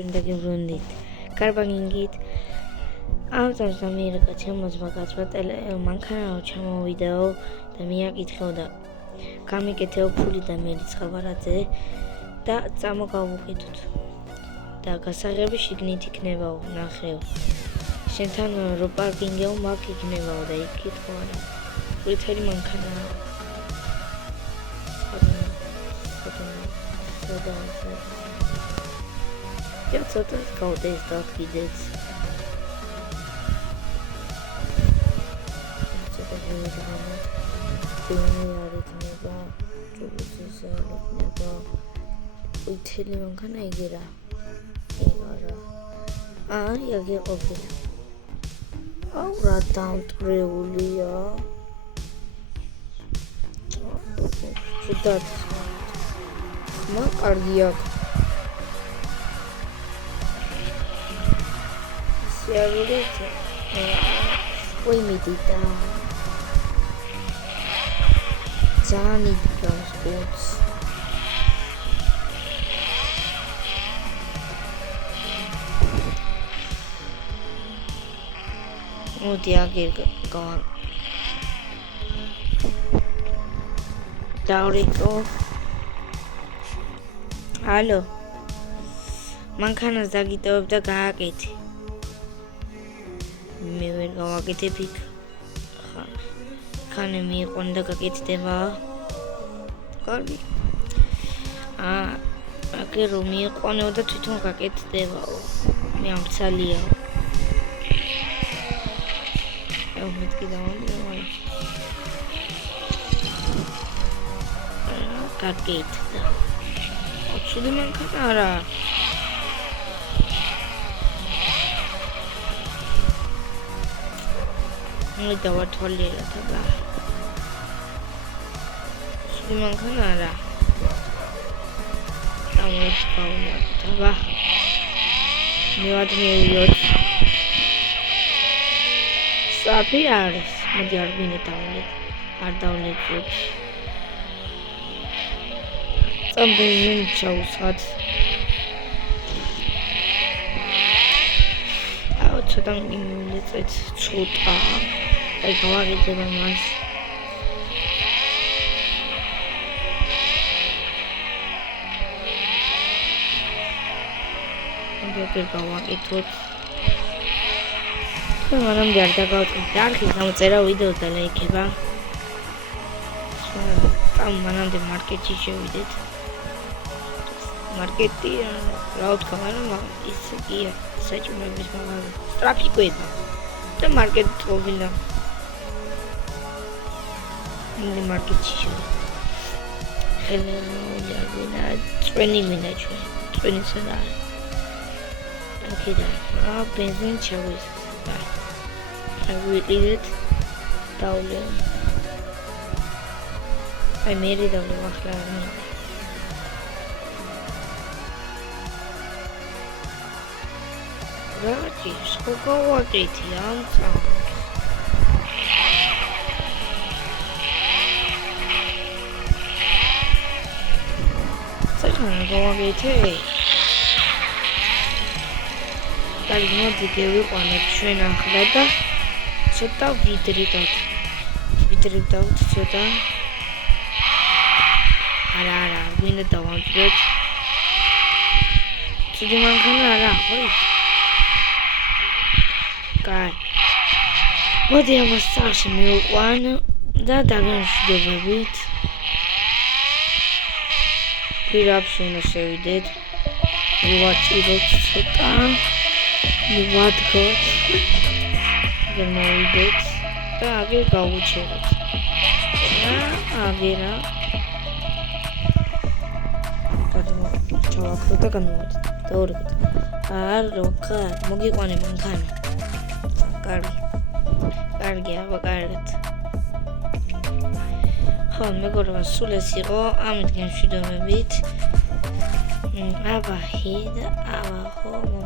ჩვენ დაგიბრუნდით კარბანგით ამ წამს ამერიკაში მოსმაგაცმა მანქანა ჩამოვიდაო და მიაკითხო და გამიკეთეო ფული და მერიცხა ვარაძე და წამოგავუყიდოთ და გასაღები შიგნით იქნებაო ნახეო შენთან რო პარკინგეო მაგ იქნებაო და იქ კითხო არა ყვითელი მანქანაა Ja, ცოტა გავდეს და კიდეც ცოტა ვიღანა დენი არითნება ჯობუცის არითნება ყვითელი მანქანა იგერა იაგე ყოფილა აუ რა დამტრეულია ცუდად მა კარგია სიარულით ვიმიდიდა ძალიან იგავს გულს მოდი აგერ დავრიკო ალო მანქანას დაგიტოვებ და გააკეთე მე ვერ გავაკეთებ იქ ხანე მიიყვან და გაკეთდება კარგი აგერ რომ მიიყვანეო და თვითონ გაკეთდებაო მე ამცალიაო მეთქი დავამბე გაკეთდა ცუდი მანქანა არა მე დავათვალიერებ აბა ცუდი მანქანა არა დამოწავნა აბა მე ვადმევიოთ საფი არის მოდი არ მინეთავლე არ დავლეწოთ წამბენ ჩაუსხათ აუ ცოტა მიმლეწეთ ცოტა აი გავაგეძება მას მოდი გავაკეთოთ მანამდე არ დაგავწყდით და არხის გამოწერა ვიდეო და ლაიქება მანამდე მარკეტში შევიდეთ მარკეტი რა ვთქვა მაგრამ ის კი საჭმელების მაღაზია ტრაფიკოება და მარკეტი ყოფილა მე მარკეტში ხელმეორეა წვენი მინდა ჩვენ წვენისა და აქედა ბენზინი ჩავიზ ვიყიდეთ დავლე აი მერი დავლე ახლა რაჭი სხვა გავაკეთე ამ წამს საერთოდ გავაკეთე კარგი მოდი გევიყვანოთ ჩვენ ახლა და ცოტა ვიდრიდავთ ცოტა არა ვინდა დავამწრეთ ცუდი მანქანა არა ხო კაი მოდი ამას სახში მივყვან და დაგემშვიდობებით პირაფში უნდა შევიდეთ მივაჭიროთ ცოტა მივადგოთ მოვიდეთ და აგერ გავუჩეროთ აგერა ჩავაქრო და გამოვიდეთ დაურიგეთ არო მოგიყვანე მანქანა კარგი აბა კარგად ხო მეგობრებო სულ ეს იყო ამით გემშვიდობებით აბა ჰი და აბა ხო